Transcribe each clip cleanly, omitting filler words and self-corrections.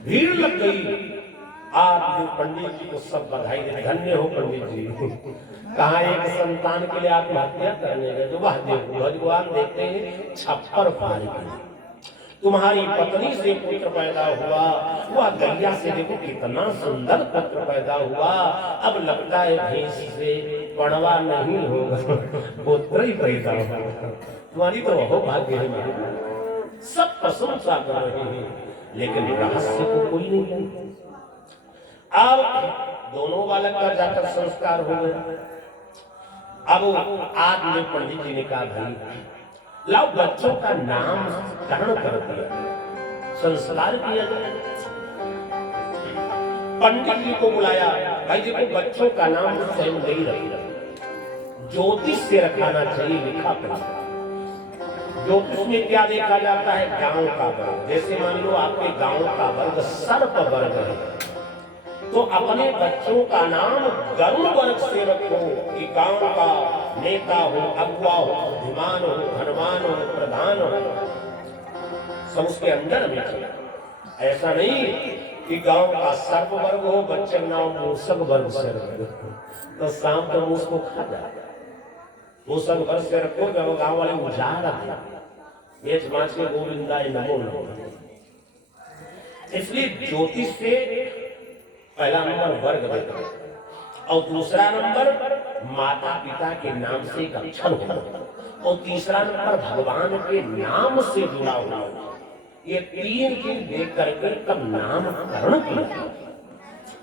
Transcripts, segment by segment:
भीड़ लग गई। आप जो पंडित जी को सब बधाई दे, धन्य हो पंडित जी। कहा एक संतान के लिए आत्महत्या करने गए, तो वह देखो भगवान देखते हैं छप्पर फाड़ के तुम्हारी पत्नी से पुत्र पैदा हुआ, वह गैया से देखो कितना सुंदर पुत्र पैदा हुआ। अब लगता है भैंस से पड़वा नहीं होगा, पुत्र ही पैदा होगा। तुम्हारी तो हो भाग्य है। सब प्रशंसा कर रहे हैं, लेकिन रहस्य को कोई नहीं जानता। अब दोनों बालक का जाकर संस्कार हो गया। अब आज में पंडित जी ने कहा भाई लाओ बच्चों का नामकरण कर दिया, संस्कार किया गया। पंडित जी को बुलाया, भाई देखो बच्चों का नाम स्वयं नहीं रखना, ज्योतिष से रखाना चाहिए, लिखा पड़ा। ज्योतिष में क्या देखा जाता है? गांव का वर्ग। जैसे मान लो आपके गांव का वर्ग सर्प वर्ग है, तो अपने बच्चों का नाम गरुड़ वर्ग से रखो कि गांव का नेता हो, अगुआ हो, बुद्धिमान हो, धनवान हो, प्रधान हो, सब उसके अंदर में चले। ऐसा नहीं कि गांव का सर्प वर्ग हो, बच्चे नाम मूसक वर्ग से रखो, तो सांप तो मूस को खा जाता। मूसक वर्ग से रखो, जब गांव वाले उजाड़ बेच माच के गोविंदाय नमो नमो। इसलिए ज्योतिष से पहला नंबर वर्ग देता और दूसरा नंबर माता पिता के नाम से एक अक्षर होगा और तीसरा नंबर भगवान के नाम से जुड़ा हुआ। ये तीन चीज देख करके कब नामकरण किया।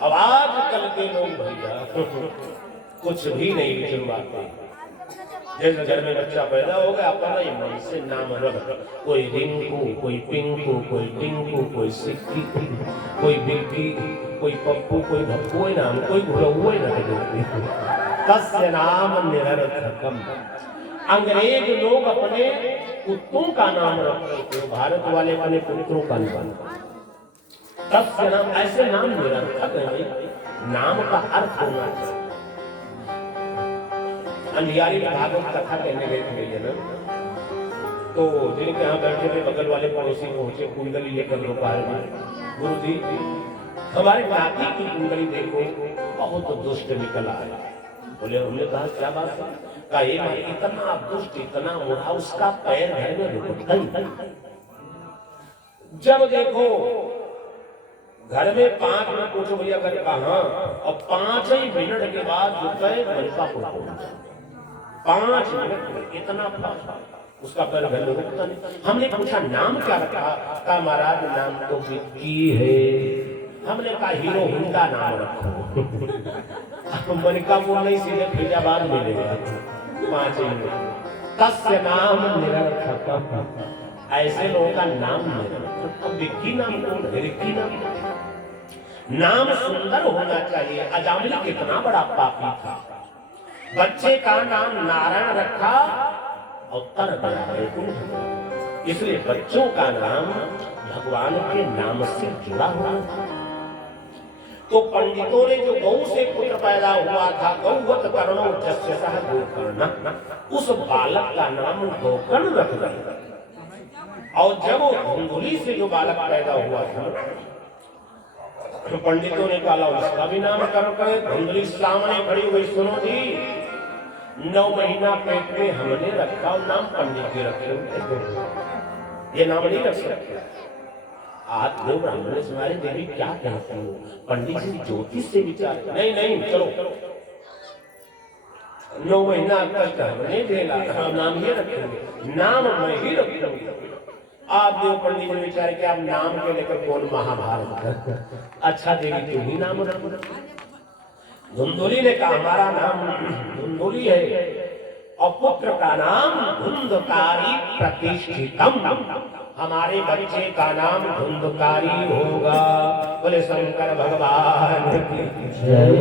अब आजकल के लोग भैया कुछ भी नहीं लिखवाते। जैसे घर में बच्चा पैदा हो गया, अपना ही मन से नाम रख, कोई रिंकू, कोई पिंकू, कोई टिंकू, कोई सिक्की, कोई बिल्की, कोई पप्पू, कोई भप्पू, नाम कोई भुलौआ रख देते। तस्य नाम निरर्थकम। अंग्रेज लोग अपने कुत्तों का नाम रखते थे, भारत वाले अपने पुत्रों का नाम। तस्य नाम, ऐसे नाम निरर्थक है, नाम का अर्थ होना चाहिए। अंधियारी भागवत कथा कहने गए थे ना, तो जिनके यहाँ बैठे थे बगल वाले पड़ोसी पहुंचे, कुंडली लेकर दोपहर में, गुरु जी हमारे नाती की कुंडली देखो बहुत दुष्ट निकला है। बोले हमने कहा क्या बात है? कहा ये इतना दुष्ट, इतना मुड़ा, उसका पैर है ना रुकता ही। जब देखो घर में 5 मिनट पूछो भैया घर कहाँ, और 5 ही मिनट के बाद जो है मलकापुर पहुंचा। 5 मिनट इतना फास्ट उसका पैर घर में रुकता नहीं। हमने पूछा नाम क्या रखा? कहा महाराज नाम तो विक्की है। हमने कहा हीरो हुंडा नाम रखो। मलकापुर नहीं सीधे फैजाबाद मिलेगा। 5 मिनट। तस्य नाम निरर्थक। ऐसे लोगों का नाम निरर्थक। अब विक्की नाम कौन है? रिक्की नाम सुंदर होना चाहिए। अजामिल कितना बड़ा पापी था, बच्चे का नाम नारायण रखा और तर गया वैकुंठ। इसलिए बच्चों का नाम भगवान के नाम से जुड़ा हुआ। तो पंडितों ने जो गौ से पुत्र पैदा हुआ था, गौवत कर्णो जस्य सह गोकर्ण, उस बालक का नाम गोकर्ण रख दिया। और जब धुंधुली से जो बालक पैदा हुआ था, पंडितों ने कहा उसका भी नामकरण करे। धुंधली सामने खड़ी हुई, सुनो जी 9 महीना पेट में हमने रखा और नाम पंडित जी रखे हुए, ये नाम नहीं रख सकते आप। लोग ब्राह्मण तुम्हारे देवी क्या कहते हो? पंडित जी ज्योतिष से विचार। नहीं नहीं चलो 9 महीना कष्ट हमने झेला, नाम ये रखेंगे, नाम मैं ही रखूंगी। आप देव पंडित ने विचार किया आप नाम के लेकर कौन महाभारत। अच्छा देवी तुम ही नाम रखो। धुंधुली ने कहा हमारा नाम धुंधुली है और पुत्र का नाम धुंधकारी प्रतिष्ठितम। हमारे बच्चे का नाम धुंधकारी होगा। बोले शंकर भगवान की जय।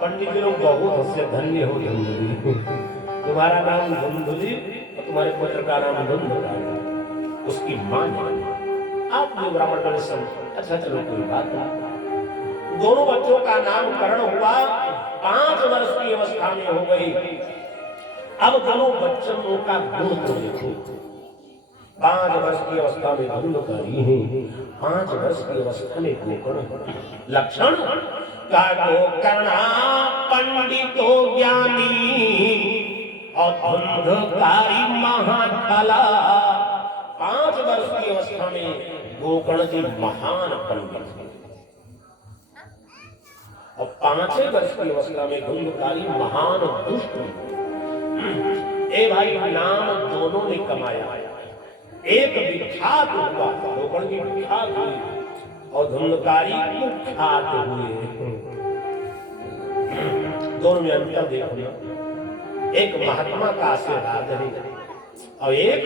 पंडित जी लोग बहुत हंसे, धन्य हो धुंधुली, तुम्हारा नाम धुंधुली और तुम्हारे पुत्र का नाम धुंधकारी। उसकी मां आप जो ब्राह्मण वाले संत। अच्छा चलो कोई बात नहीं। दोनों बच्चों का नामकरण हुआ, 5 वर्ष की अवस्था में हो गई। अब दोनों बच्चों का गुण तो देखो। 5 वर्ष की अवस्था में धुंधकारी है, 5 वर्ष की अवस्था में गोकर्ण। लक्षण का गोकर्णा पंडितो ज्ञानी और धुंधकारी महाकला। 5 वर्ष की अवस्था में गोकर्ण जी महान पंडित है और 5 वर्ष की अवस्था में धुंधकारी महान दुष्ट। ए भाई, नाम दोनों ने कमाया। एक विख्यात हुआ, गोकर्ण जी विख्यात हुए और धुंधकारी कुख्यात हुए। दोनों में अंतर देखो। एक महात्मा का आशीर्वाद है और एक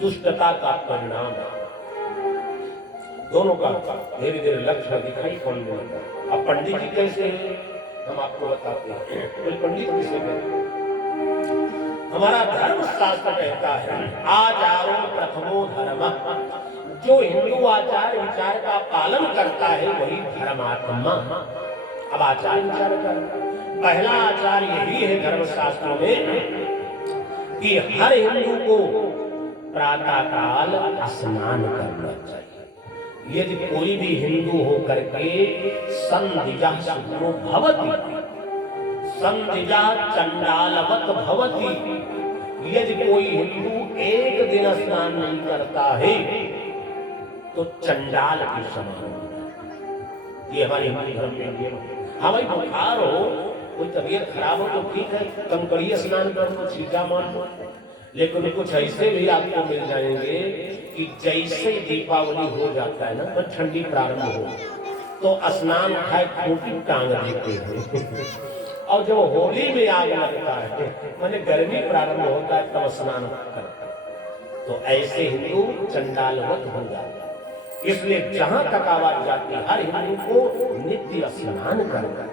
दुष्टता का परिणाम। दोनों का धीरे धीरे लक्ष्य दिखाई पड़ने लगा। अब पंडित जी कैसे हैं हम आपको बताते हैं। कोई पंडित किसे कहते हैं? हमारा धर्म शास्त्र कहता है आचारो प्रथमो धर्म। जो हिंदू आचार विचार का पालन करता है वही धर्मात्मा। अब आचार विचार का पहला आचार यही है धर्म शास्त्रों में कि हर हिंदू को प्रातः काल स्नान करना चाहिए। यदि कोई भी हिंदू हो करके संधिजा शुक्रो भवति, संधिजा चंडालवत भवति, यदि कोई हिंदू एक दिन स्नान नहीं करता है तो चंडाल के समान। ये हमारे धर्म में। हाँ भाई, बुखार हो, कोई तबीयत खराब हो तो ठीक है, कंकड़िया स्नान कर दो, छींटा मार दो। लेकिन कुछ ऐसे भी आपको मिल जाएंगे कि जैसे दीपावली हो जाता है ना, तो ठंडी प्रारंभ हो तो स्नान खाए खूंटी टांग देते हैं और जो होली में आग लगता है मैंने गर्मी प्रारंभ होता है तब स्नान करता है। तो ऐसे हिंदू चंडालवत हो जाता है। इसलिए जहां तक आवाज जाती है हर हिंदू को नित्य स्नान करना,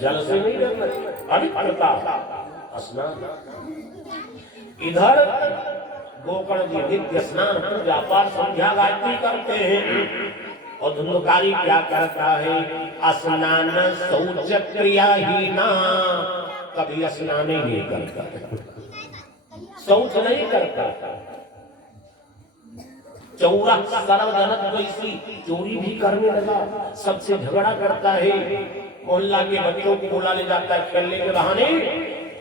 जल से नहीं रहना, पवित्रता स्नान। इधर गोकर्ण जी नित्य स्नान पूजा पाठ संध्या गायत्री करते हैं और धुंधकारी क्या करता है? स्नान शौच क्रिया ही ना, कभी स्नान ही नहीं करता, शौच नहीं करता। चौरा सर्वजनक वैसी चोरी भी करने लगा, सबसे झगड़ा करता है, मोहल्ला के बच्चों को बुला ले जाता है खेलने के बहाने,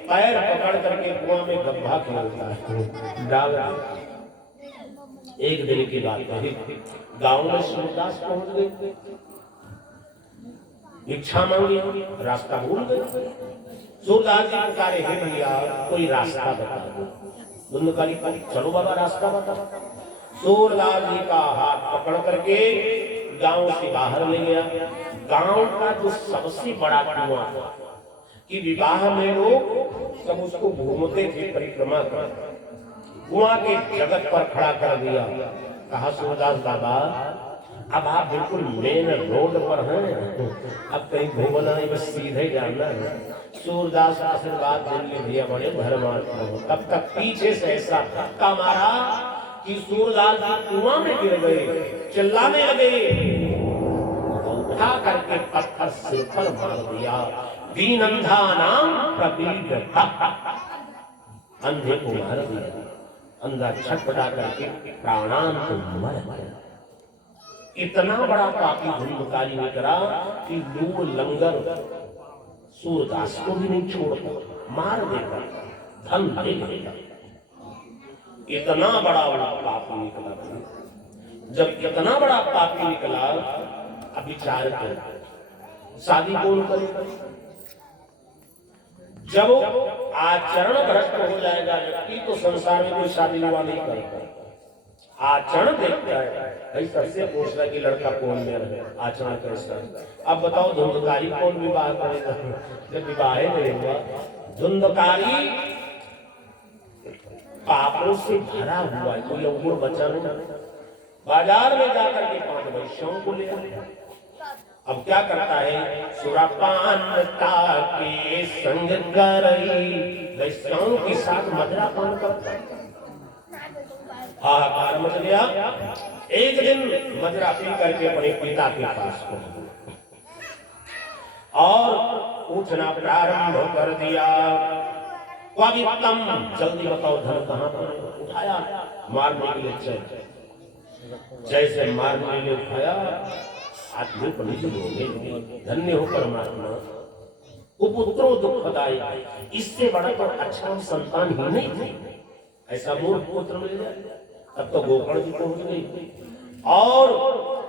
पैर पकड़ करके कुआं में गड्ढा खेलता है डाल। एक दिन की बात है, गांव में सूरदास पहुंच गए, भिक्षा मांगी, रास्ता भूल गए। सूरदास जी पुकारे, हे भैया कोई रास्ता बता दो। धुंधकारी चलो बाबा रास्ता बता। सूरदास जी का हाथ पकड़ करके गांव से बाहर ले गया। गांव का जो सबसे बड़ा कुआं कि विवाह में लोग सब उसको घूमते थे, परिक्रमा कर, कुआं के जगत पर खड़ा कर दिया। कहा सूरदास बाबा अब आप बिल्कुल मेन रोड पर हैं, अब कहीं घूमना नहीं, बस सीधे जाना है। सूरदास आशीर्वाद देंगे भैया बड़े धर्मात्मा हो। तब तक पीछे से ऐसा धक्का मारा कि सूरदास कुआं में गिर गए, चिल्लाने लगे, उठा करके पत्थर सिर पर मार दिया। दीन अंधा नाम प्रबीर, अंधे को मार दिया। अंधा छटपटा करके प्राणांत मर गया। इतना बड़ा पापी धुंधकारी निकला कि लूट लंगर सूरदास को भी नहीं छोड़ता, मार देता, धन दे देता। इतना बड़ा पापी निकला। जब इतना बड़ा पापी निकला, अब विचार कर शादी कौन करेगा? जब आचरण भ्रष्ट हो जाएगा व्यक्ति तो संसार में कोई शादी विवाह नहीं करेगा। आचरण देखता है, भाई सबसे पूछ रहा है कि लड़का कौन में रहे, आचरण कैसा। अब बताओ धुंधकारी कौन विवाह करेगा जब विवाह नहीं हुआ? धुंधकारी पापों से भरा हुआ है, कोई अंगूर बचा नहीं। बाजार में जाकर के 5 वैश्यों को ले आया। अब क्या करता है? सुरापान के संग करई, वैश्यों के साथ मदिरा पान करता है। हाहाकार मच गया। एक दिन मदिरा पी करके अपने पिता के पास पहुंचा और पूछना प्रारंभ कर दिया, क्वागितम, जल्दी बताओ धन कहाँ पर है? उठाया, मारने के लिए चल, जैसे मारने के लिए उठाया, आदमी को निजी हो गए, धन्य हो परमात्मा, कुपुत्रो दुखदाई, इससे बड़ा तो अच्छा संतान ही नहीं थे, ऐसा मूर्ख पुत्र मिल जाए। तब तो गोकर्ण जी पहुंच गई और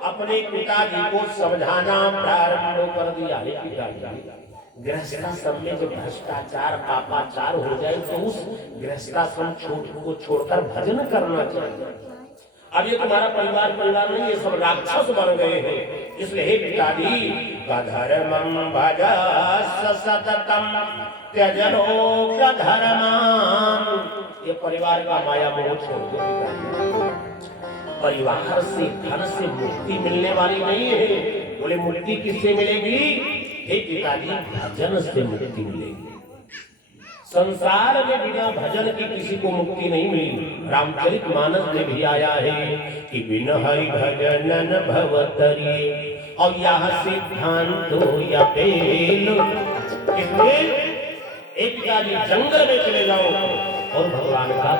अपने पिताजी को समझाना प्रारंभ कर दिया। पिताजी, गृहस्थाश्रम में जो भ्रष्टाचार पापाचार हो जाए तो उस गृहस्थाश्रम को छोड़कर भजन करना चाहिए। अब ये तुम्हारा परिवार नहीं, ये सब राक्षस बन गए हैं, इसलिए हे पिताजी, धर्मम भज सततम त्यजनो धर्मम, ये परिवार का माया मोह छोड़ दो। परिवार से धन से मुक्ति मिलने वाली नहीं है। बोले मुक्ति किससे मिलेगी? हे पिताजी, भजन से मुक्ति मिलेगी। संसार में बिना भजन की किसी को मुक्ति नहीं मिली। रामचरितमानस में भी आया है कि बिन हरि भजन भवतरी, और यह सिद्धांतो या बेल। इसलिए एक पिताजी जंगल में चले जाओ और भगवान का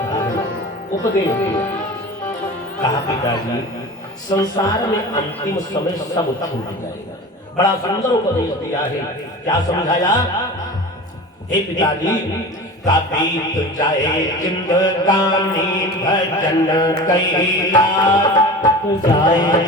उपदेश दिया। कहा पिताजी, संसार में अंतिम समय सब छूट जाएगा। बड़ा सुंदर उपदेश दिया है। क्या समझाया? हे पिताजी, का बीत जाए जिंदगानी भजन कैला जाए